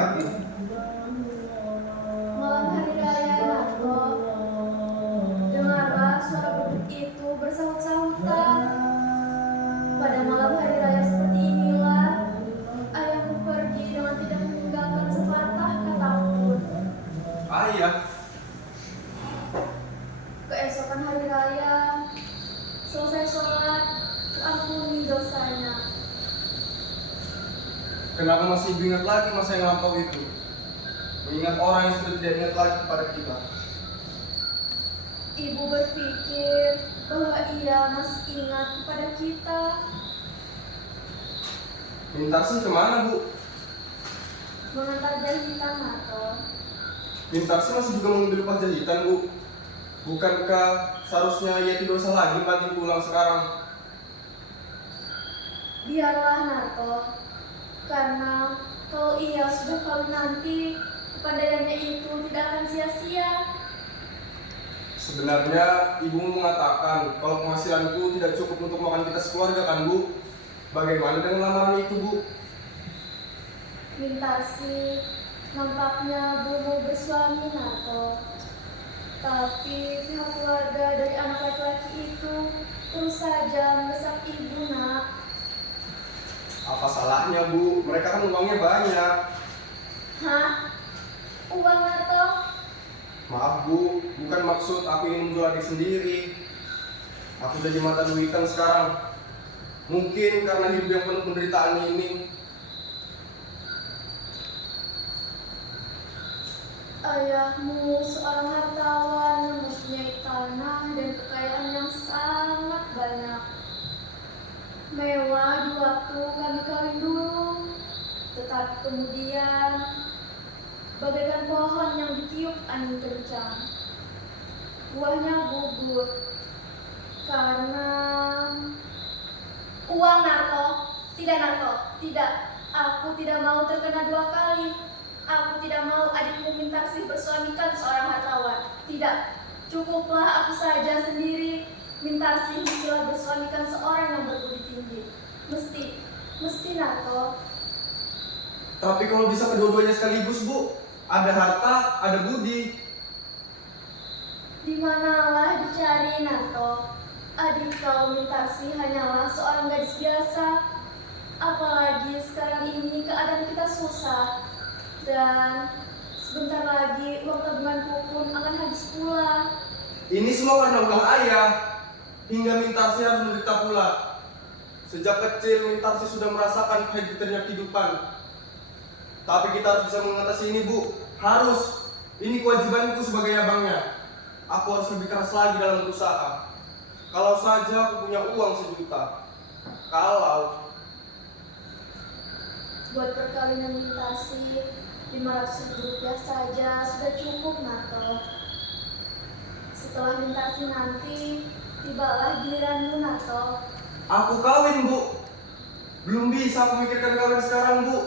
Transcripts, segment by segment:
lagi. Malam hari raya Narto, dengarlah suara beduk itu bersahut-sahutan. Pada malam hari raya seperti inilah, ayahku pergi dengan tidak meninggalkan sepatah kata pun. Ayah, Keesokan hari raya, selesai sholat, ampuni dosanya. kenapa masih ingat lagi masa yang lampau itu? Mengingat orang yang sudah tidak ingat lagi kepada kita. Ibu berpikir bahwa ia masih ingat kepada kita. Mintarsih kemana, Bu? Mengantar jahitan Narto. Mintarsih masih juga mengambil upah jahitan, Bu. Bukankah seharusnya ia tidak usah lagi banting pulang sekarang? Biarlah Narto, karena kalau ia sudah kawin nanti, kepandaiannya itu tidak akan sia-sia. Sebenarnya ibumu mengatakan kalau penghasilanku tidak cukup untuk makan kita sekeluarga, kan, Bu? Bagaimana dengan lamaran itu, Bu? Mintarsih nampaknya belum mau bersuami Narto. Tapi pihak keluarga dari anak laki-laki itu terus saja mendesak ibu, Nak. Apa salahnya, Bu? Mereka kan uangnya banyak. Hah? Uang Narto? Maaf, Bu, bukan maksud aku ingin menjual adik sendiri. Aku udah di mata duitan sekarang. Mungkin karena hidup yang penuh penderitaan ini. Ayahmu seorang hartawan yang mempunyai tanah dan kekayaan yang sangat banyak. Mewah di waktu kami kawin dulu, tetapi kemudian bagaikan pohon yang ditiup angin kencang. Buahnya gugur karena uang Narto. Tidak Narto, tidak. Aku tidak mau terkena dua kali. Aku tidak mau adikmu Mintarsih bersuamikan seorang hartawan. Tidak, cukuplah aku saja sendiri. Mintarsih mestilah bersuamikan seorang yang berbudi tinggi. Mesti Narto. Tapi kalau bisa kedua-duanya sekaligus, Bu. Ada harta, ada budi. Di manalah dicari Narto? Adik kau Mintarsih hanyalah seorang gadis biasa. Apalagi sekarang ini keadaan kita susah. Dan sebentar lagi uang tabunganku pun akan habis pula. Ini semua karena ulah ayah. Hingga Mintarsih harus menderita pula. Sejak kecil Mintarsih sudah merasakan pahitnya kehidupan. Tapi kita harus bisa mengatasi ini, Bu. Harus. Ini kewajibanku sebagai abangnya. Aku harus lebih keras lagi dalam berusaha. Kalau saja aku punya uang 1 juta. Kalau Buat perkawinan Mintarsih, 500 ribu rupiah saja sudah cukup, Narto. Setelah Mintarsih nanti, tibalah giliranmu, Narto. aku kawin, Bu. Belum bisa aku mikirkan kawin sekarang, Bu.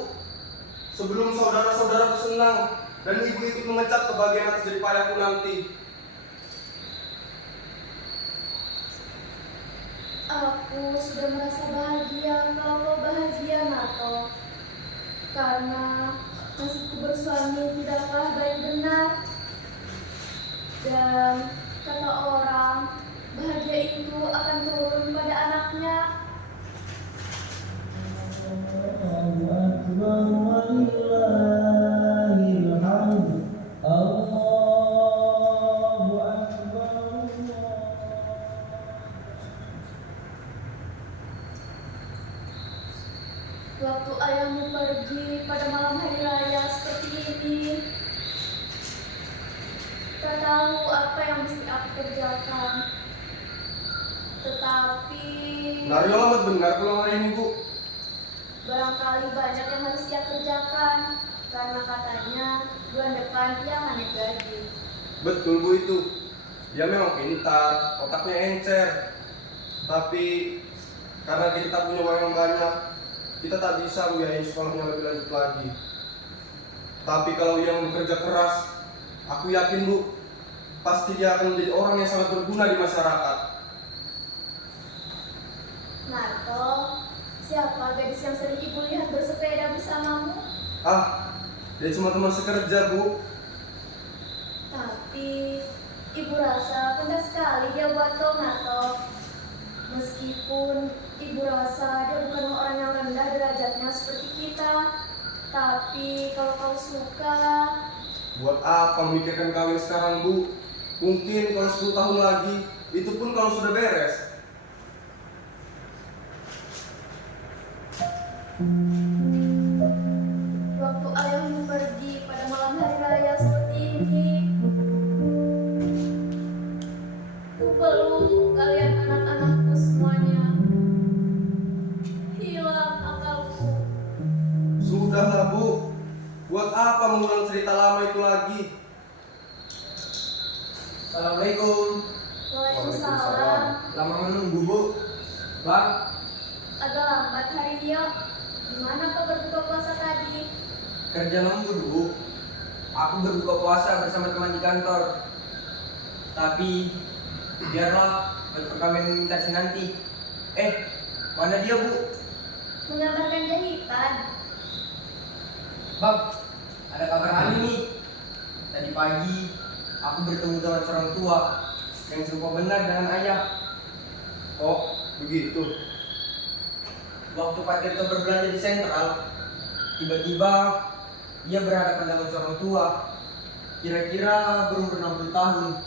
Sebelum saudara-saudaraku senang dan ibu ikut mengecap kebahagiaan atas jerih payahku nanti. Aku sudah merasa bahagia kalau kau bahagia, Narto. Karena nasibku bersuami tidaklah baik benar. Dan kata orang, bahagia itu akan turun pada anaknya. Waktu ayahmu pergi pada malam hari raya seperti ini, tak tahu apa yang mesti aku kerjakan. Tetapi Nario amat benar pulang hari ini, Bu. barangkali banyak yang harus ia kerjakan, karena katanya bulan depan ia akan naik gaji. Betul, Bu, itu. Dia memang pintar, otaknya encer. Tapi karena kita punya uang yang banyak, kita tak bisa membiayai sekolahnya lebih lanjut lagi. Tapi kalau ia bekerja keras, aku yakin, Bu, pasti dia akan menjadi orang yang sangat berguna di masyarakat. Narto, siapa gadis yang sering ibu lihat bersepeda bersamamu? Ah, Dia cuma teman sekerja, Bu. Tapi ibu rasa penting sekali dia buat kau, Narto. Meskipun ibu rasa dia bukan orang yang rendah derajatnya seperti kita. Tapi kalau kau suka, Buat apa memikirkan kawin sekarang, Bu? Mungkin kalau 10 tahun lagi, itu pun kalau sudah beres. waktu ayahmu pergi pada malam hari raya seperti ini, ku peluk kalian anak-anakku semuanya. Hilang akalku. Sudahlah, Bu. Buat apa mengulang cerita lama itu lagi? Assalamualaikum. Waalaikumsalam. Lama menunggu, Bu. Bang, Agak lambat hari ini, Yok. Gimana kau berbuka puasa tadi? kerja lembur, Bu. Aku berbuka puasa bersama teman di kantor. Tapi biarlah buat perkawinan kita nanti. Mana dia, Bu? Menggambarkan jahitan. Bang, ada kabar aneh nih. Tadi pagi aku bertemu dengan seorang tua yang serupa benar dengan ayah. Oh, begitu. Waktu Pak Tirto berbelanja di sentral, tiba-tiba ia berhadapan dengan seorang tua, kira-kira berumur 60 tahun.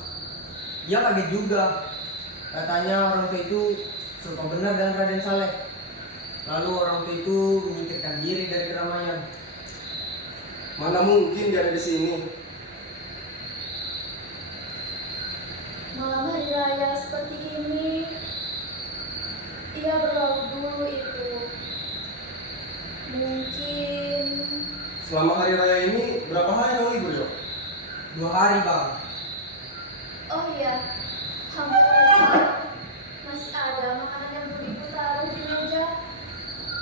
Dia kaget juga. Katanya orang tua itu serupa benar dengan Raden Saleh. Lalu orang tua itu menyingkirkan diri dari keramaian. Mana mungkin dia ada di sini? Malam hari raya seperti ini, ia berlalu dulu itu. Mungkin Selama hari raya ini, berapa hari kamu libur, Yok? 2 hari, Bang. oh iya, hampir lupa. Masih ada makanan yang belum ibu taruh di meja.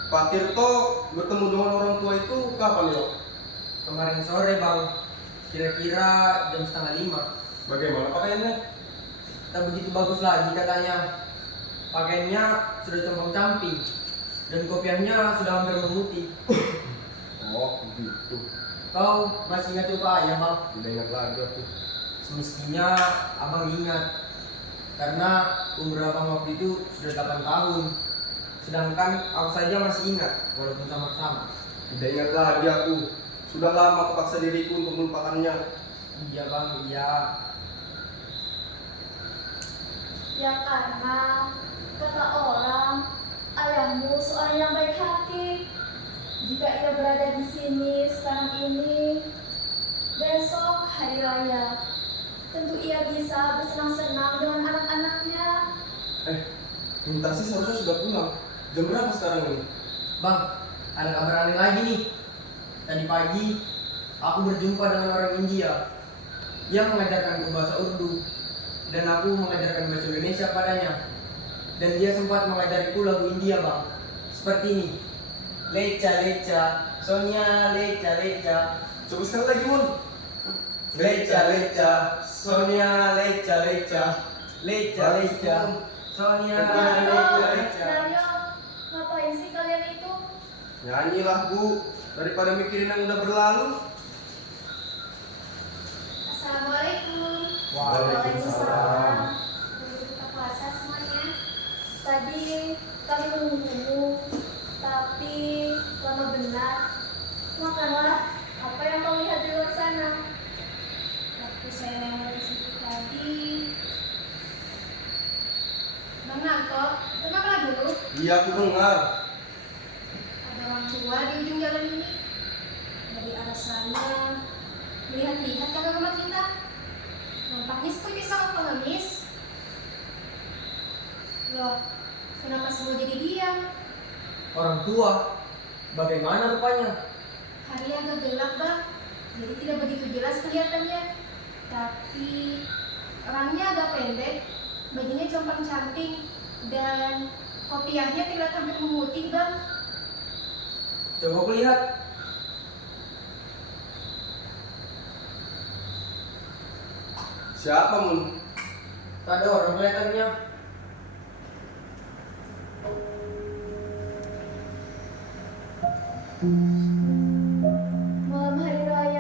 Pak Tirto bertemu dengan orang tua itu kapan, Yok? Kemarin sore, Bang. Kira-kira jam 4:30. Bagaimana pakaiannya? Tak begitu bagus lagi katanya. Pakaiannya sudah compang-camping dan kopiahnya sudah hampir memutih. Oh, begitu. Kau masih ingat lupa ayah, Bang? Tidak ingat lagi aku. Semestinya abang ingat, karena umur abang waktu itu sudah 8 tahun. Sedangkan aku saja masih ingat, walaupun sama-sama. Tidak ingat lagi aku. Sudah lama aku paksa diriku untuk melupakannya. Iya, Bang, iya. Ya karena kata orang, ayahmu seorang yang baik hati. Jika ia berada di sini sekarang ini, besok hari raya, tentu ia bisa bersenang-senang dengan anak-anaknya. Mintasi seharusnya sudah pulang. Jam berapa sekarang ini? Bang, ada kabar aneh lagi nih. Tadi pagi aku berjumpa dengan orang India. Dia mengajarkanku bahasa Urdu dan aku mengajarkan bahasa Indonesia padanya. Dan dia sempat mengajariku lagu India, Bang. Seperti ini. Leca leca, Sonia leca leca. Coba sekali lagi, Mun. Leca leca, Sonia leca leca. Leca leca, Sonia leca leca. Dario, ngapain sih kalian itu? Nyanyilah, Bu. Daripada mikirin yang udah berlalu. Assalamualaikum. Waalaikumsalam. Berbuka puasa semuanya. Tadi kami menunggumu, tapi lama benar. Makanlah apa yang kau lihat di luar sana. Waktu saya lewat di situ tadi. Bang Narto, dengarlah dulu. Iya, aku dengar. Ada orang tua di ujung jalan ini. Dari arah sana, melihat-lihat ke rumah kita. Nampaknya seperti seorang pengemis. Loh, kenapa semua jadi diam? Orang tua, bagaimana rupanya? Hari agak gelap, Bang. Jadi tidak begitu jelas kelihatannya. Tapi orangnya agak pendek, bajunya compang-camping, dan kopiahnya tidak hampir memutih, Bang. Coba aku lihat. Siapa, Mun? Tak ada orang kelihatannya. Malam hari raya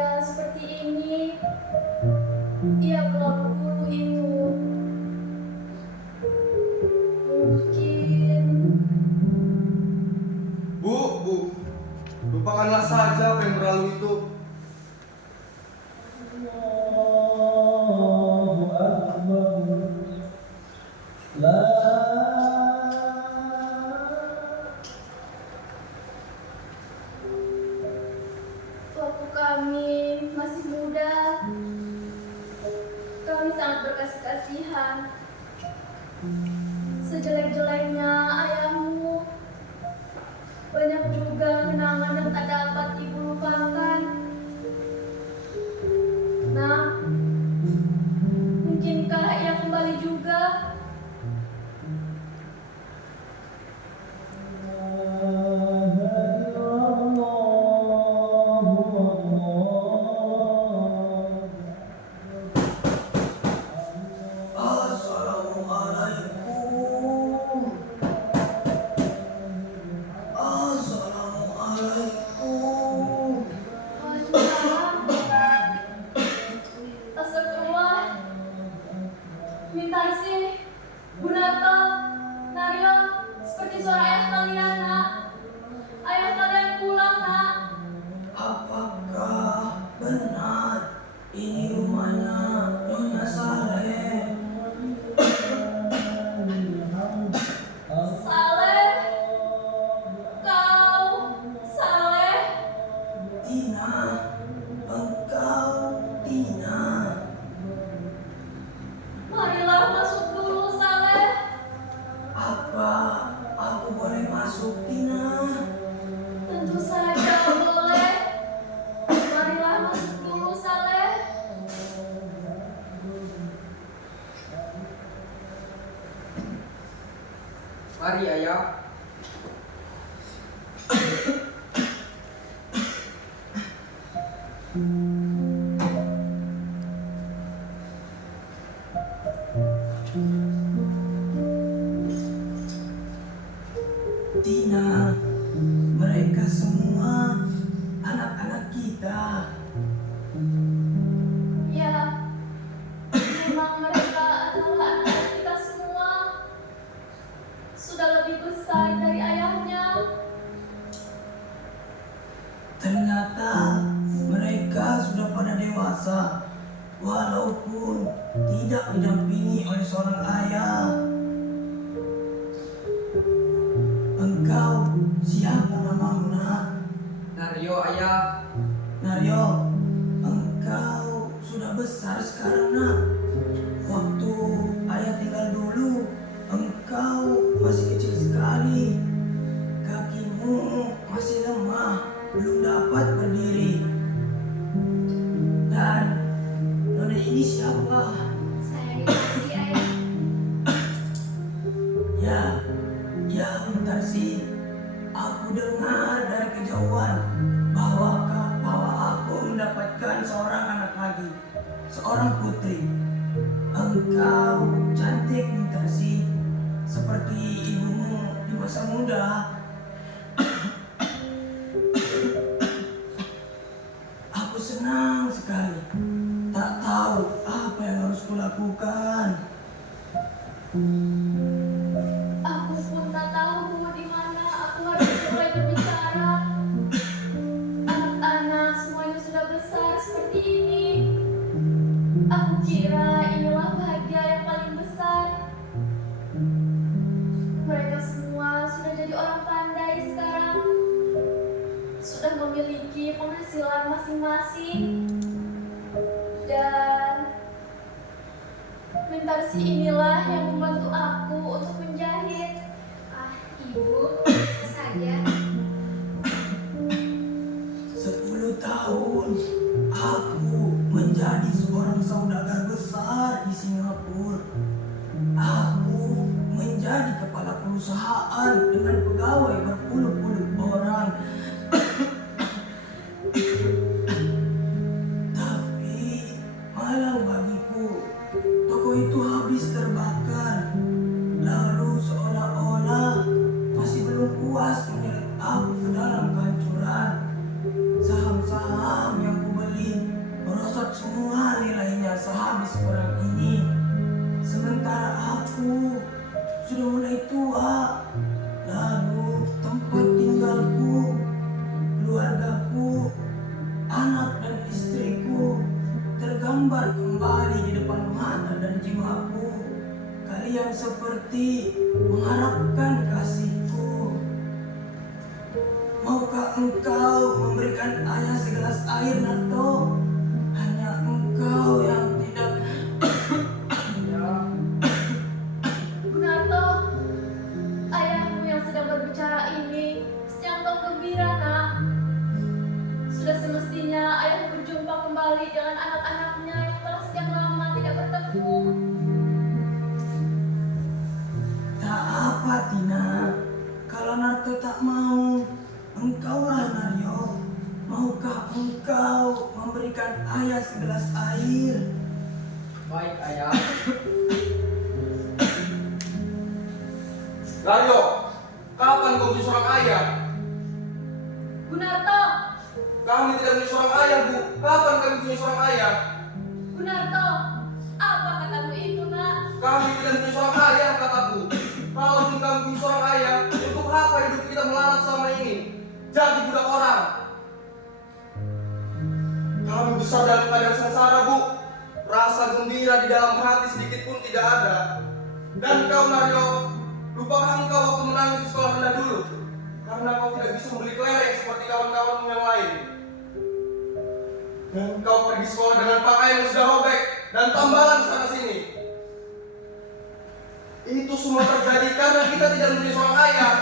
kami masih muda, kami sangat berkasih-kasihan. Sejelek-jeleknya ayahmu, banyak juga kenangan yang tak dapat ibu lupakan. Nah, mungkinkah ia kembali juga? Assalamualaikum. Assalamualaikum. Waalaikumsalam. Astagfirullah. Mintarsi, Bunata, Naryo, seperti suara ayah kalian, nak. Ayah kalian pulang, nak. Apakah benar ini rumahnya Nyonya Saleh? Saleh, kau, Saleh. Tina, engkau Tina. Marilah masuk dulu, Saleh. Apa aku boleh masuk, Tina? Tentu saja boleh. Marilah masuk dulu, Saleh. Mari, Ayah. Tina, mereka semua anak-anak kita. Ya, memang mereka adalah anak kita semua. Sudah lebih besar dari ayahnya. Ternyata mereka sudah pada dewasa, walaupun tidak didampingi oleh seorang ayah. Engkau siapa namamu, nak? Naryo, Ayah. Naryo, engkau sudah besar sekarang, nak. Waktu ayah tinggal dulu, engkau masih kecil sekali. Kakimu masih lemah, belum dapat berdiri. Dan nona ini siapa? Saya dikasih ayah. Ya, Mintarsi. Aku dengar dari kejauhan bahwa aku mendapatkan seorang anak lagi, seorang putri. Engkau cantik, Mintarsi, seperti ibumu di masa muda. Aku senang sekali. Tak tahu apa yang harus kulakukan. Aku pun tak tahu di mana aku harus mulai berbicara. Anak-anak semuanya sudah besar seperti ini. Aku kira inilah bahagia yang paling besar. Mereka semua sudah jadi orang pandai sekarang. Sudah memiliki penghasilan masing-masing. Dan Mintarsi inilah yang membantu aku untuk menjahit. Ah, ibu, saja. 10 tahun aku menjadi seorang saudagar besar di Singapura. Aku menjadi kepala perusahaan dengan pegawai berpuluh-puluh orang. Tapi malang bagiku, toko itu habis terbakar. Lalu seolah-olah masih belum puas menyeret aku ke dalam kehancuran. Saham-saham yang kubeli merosot semua nilainya sehabis perang ini. Sementara aku sudah mulai tua. Lalu tempat tinggalku, keluargaku, anak dan istriku tergambar kembali di depan mata dan jiwaku. Kalian seperti mengharapkan kasihku. Maukah engkau memberikan ayah segelas air, kembali dengan anak-anaknya yang telah sekian lama tidak bertemu. Tak apa Tina, kalau Narto tak mau, engkaulah Naryo. Maukah engkau memberikan ayah segelas air? Baik ayah. Naryo, kapan kau menjadi seorang ayah? Gunarto, Kami tidak menjadi seorang ayah, Bu. Kapan kami punya seorang ayah? Gunarto, apa katamu itu nak? Kami tidak menjadi seorang ayah, kataku. Kalau kami punya seorang ayah, untuk apa hidup kita melarat selama ini? Jadi budak orang. Kami besar dalam keadaan sengsara, Bu. Rasa gembira di dalam hati sedikit pun tidak ada. Dan kau, Naryo, lupakan kau waktu menangis di sekolah rendah dulu. Karena kau tidak bisa membeli kelereng seperti kawan-kawanmu yang lain. Dan kau pergi sekolah dengan pakaian yang sudah robek dan tambalan sana sini. Itu semua terjadi karena kita tidak mempunyai seorang ayah.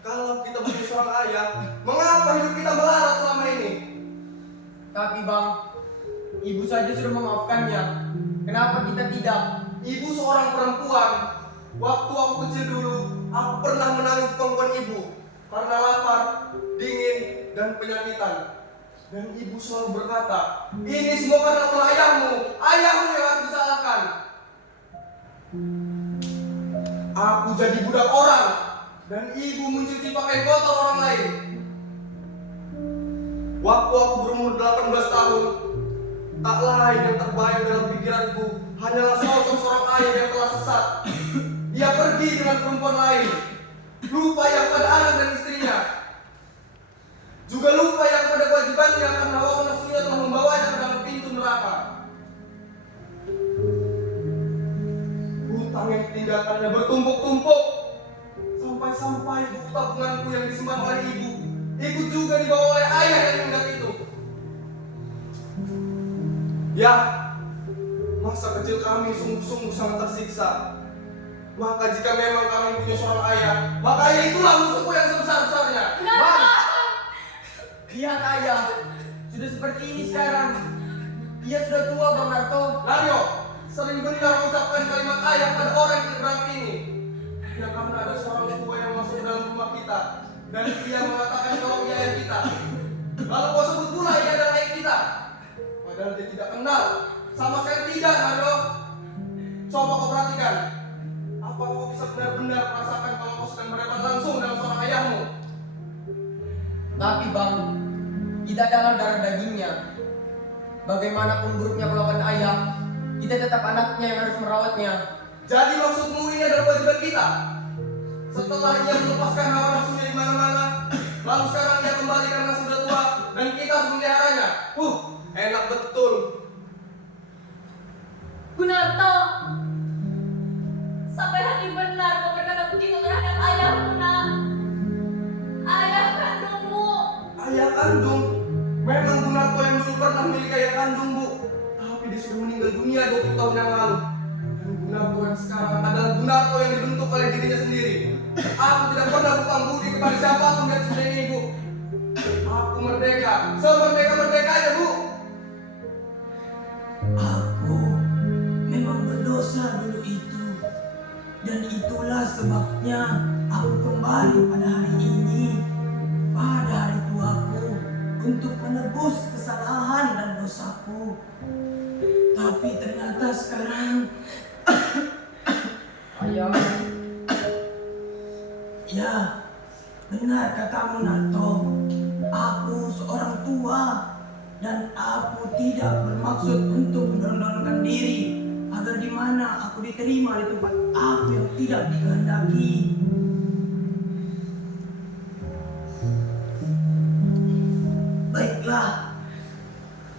Kalau kita mempunyai seorang ayah, mengapa hidup kita melarat selama ini? Tapi bang, ibu saja sudah memaafkannya. Kenapa kita tidak? Ibu seorang perempuan. Waktu aku kecil dulu, aku pernah menangis di pangkuan ibu karena lapar, dingin, dan penyakit. Dan ibu selalu berkata, ini semua karena ulah ayahmu yang harus disalahkan. Aku jadi budak orang, dan ibu mencuci pakaian kotor orang lain. Waktu aku berumur 18 tahun, tak lain yang terbayang dalam pikiranku hanyalah sosok seorang ayah yang telah sesat. Dia pergi dengan perempuan lain, lupa yang pada anak dan istrinya. Juga lupa yang pada kewajibannya karena hawa nafsunya telah membawanya ke dalam pintu neraka. Hutang yang ditinggalkannya bertumpuk-tumpuk, sampai-sampai buku tabunganku yang disimpan oleh ibu ikut juga dibawa oleh ayah yang hendak itu. Ya, masa kecil kami sungguh-sungguh sangat tersiksa. Maka jika memang kami punya seorang ayah, maka ayah itulah musuhku yang sebesar-besarnya. Gunarto! Lihat ayah, sudah seperti ini sekarang. Ia sudah tua bang Narto. Naryo, sering benar mengucapkan kalimat ayah pada orang yang berarti ini. Ya karena ada seorang tua yang masuk ke dalam rumah kita dan dia mengatakan kalau ia ayah kita. Lalu kau sebut pula ia adalah ayah kita. Padahal dia tidak kenal, sama sekali tidak, Naryo. Coba kau perhatikan. Apa kau bisa benar-benar merasakan kalau kau sedang berdebat langsung dengan seorang ayahmu? Tapi bang, kita adalah darah dagingnya. Bagaimanapun buruknya kelakuan ayah, kita tetap anaknya yang harus merawatnya. Jadi maksudmu ini adalah kewajiban kita? Setelah ia melepaskan hawa nafsunya di mana-mana, lalu sekarang dia kembali karena sudah tua dan kita harus memeliharanya. Enak betul. Gunarto, sampai hati benar kau berkata begitu terhadap ayahmu nak. Ayah kandungmu. Ayah kandung? Memang Gunarto yang dulu pernah memiliki ayah kandung, Bu. Tapi dia sudah meninggal dunia 20 tahun yang lalu. Dan Gunarto yang sekarang adalah Gunarto yang dibentuk oleh dirinya sendiri. Aku tidak pernah hutang budi kepada siapapun di atas dunia ini, Bu. Aku merdeka, semerdeka-merdekanya, Bu. Aku memang berdosa dulu itu, dan itulah sebabnya aku kembali pada hari ini, pada hari tuaku, untuk menebus kesalahan dan dosaku. Tapi ternyata sekarang, Ayah, ya benar katamu Narto, aku seorang tua. Dan aku tidak bermaksud untuk mendorong-dorongkan diri agar di mana aku diterima di tempat aku yang tidak dikehendaki. Baiklah,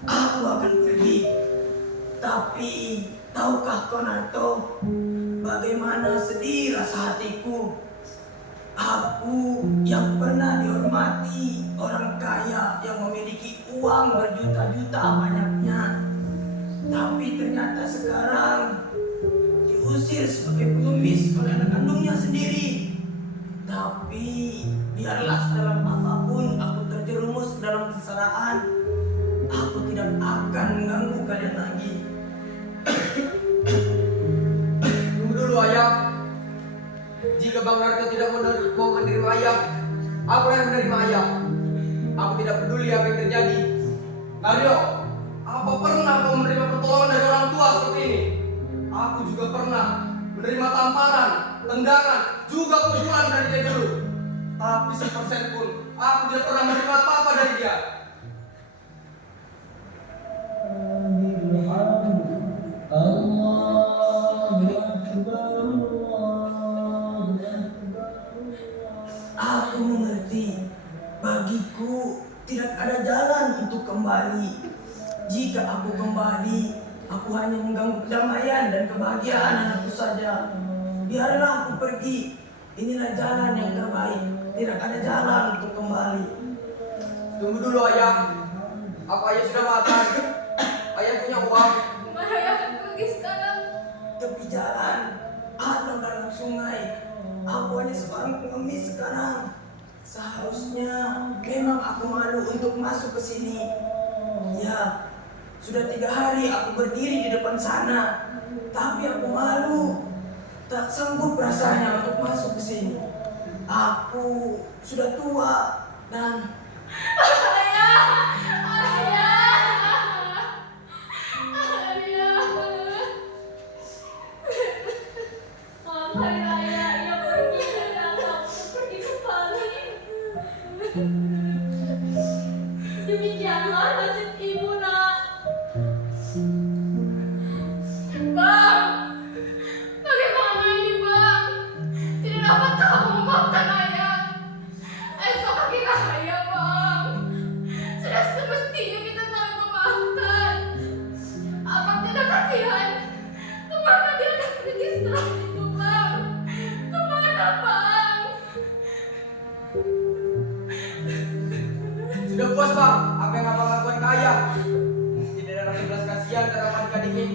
aku akan pergi. Tapi tahukah kau Narto, bagaimana sedih rasa hatiku? Aku yang pernah dihormati orang kaya yang memiliki uang berjuta-juta banyaknya, tapi ternyata sekarang diusir sebagai pengemis oleh anak kandungnya sendiri. Tapi biarlah dalam apapun aku terjerumus ke dalam kesalahan, mau menerima ayah. Aku yang menerima ayah. Aku tidak peduli apa yang terjadi. Naryo, apa pernah kau menerima pertolongan dari orang tua seperti ini? Aku juga pernah menerima tamparan, tendangan, juga pukulan dari dia dulu. Tapi 1% pun aku tidak pernah menerima apa-apa dari dia. Aku mengerti. Bagiku tidak ada jalan untuk kembali. Jika aku kembali, aku hanya mengganggu kedamaian dan kebahagiaan anakku saja. Biarlah aku pergi. Inilah jalan yang terbaik. Tidak ada jalan untuk kembali. Tunggu dulu ayah. Apa ayah sudah makan? Ayah punya uang. Mana ayah akan pergi sekarang? Tepi jalan atau dalam sungai. Aku hanya seorang pengemis sekarang. Seharusnya memang aku malu untuk masuk ke sini. Ya, sudah 3 hari aku berdiri di depan sana, tapi aku malu. Tak sanggup rasanya untuk masuk ke sini. Aku sudah tua dan Ayah! Ayah! Ayah! Maafkan ayah, ia pergi dan aku pergi kembali. Demikianlah nasib ibu, nak. Bang! Bagaimana ini, Bang? Tidak dapat kamu memaafkan ayah. Esok hari raya, Bang. Sudah semestinya kita saling memaafkan. Abang tidak kasihan. Kemana dia akan pergi setelah itu, Bang? Kemana, Bang? Sudah puas bang, apa yang abang lakukan ke ayah? Tidak ada rasa belas kasihan karena adik-adiknya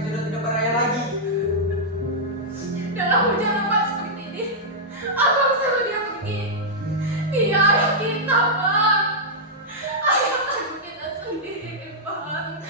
sudah tidak beraya lagi. Dalam hujan lebat seperti ini, Abang suruh dia pergi. Dia ayah kita, Bang. Ayah kandung kita sendiri, Bang.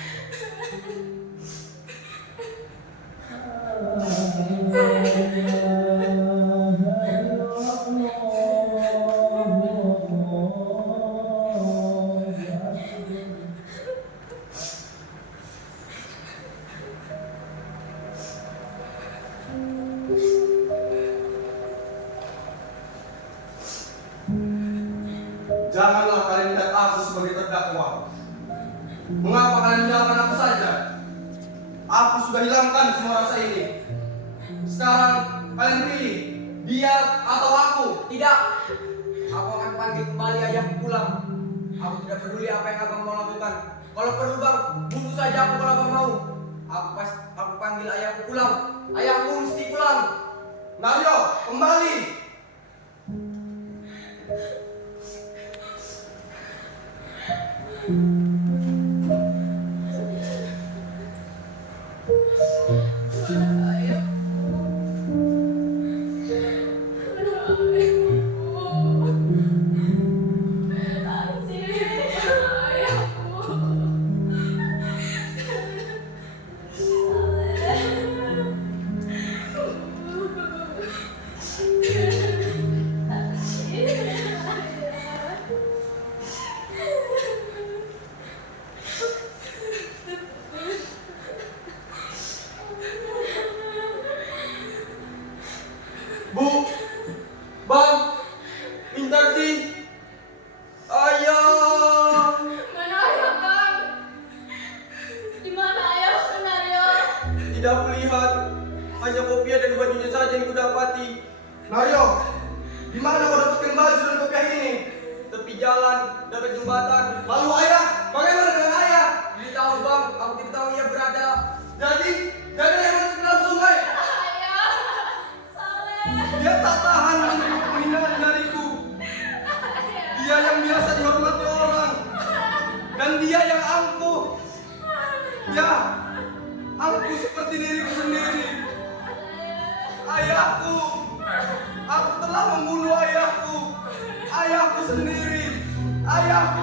Janganlah kalian melihat aku sebagai terdakwa. Mengapa kalian menyalahkan aku saja? Aku sudah hilangkan semua rasa ini. Sekarang kalian pilih, dia atau aku. Tidak, aku akan panggil kembali ayahku pulang. Aku tidak peduli apa yang abang mau lakukan. Kalau perlu bang, bunuh saja aku kalau abang mau. Aku panggil ayahku pulang. Ayahku mesti pulang. Naryo, kembali. Bu, Bang, Mintarsi, ayah. Mana ayah, Bang? Di mana ayah, Naryo? Tidak kulihat, hanya kopiah dan bajunya saja yang kudapati. Naryo, di mana kau dapatkan baju dan kopiah ini? Tepi jalan, dekat jembatan. Lalu ayah, bagaimana dengan ayah? Tidak tahu bang, aku tidak tahu ia berada. Jadi yang masuk ke dalam sungai. Ayah, Saleh. Dia tak tahan menerima penghinaan dariku. Dia yang biasa dihormati orang. Dan dia yang angkuh. Ya, aku seperti diriku sendiri. Ayahku, aku telah membunuh ayahku. Ayahku sendiri. Ayahku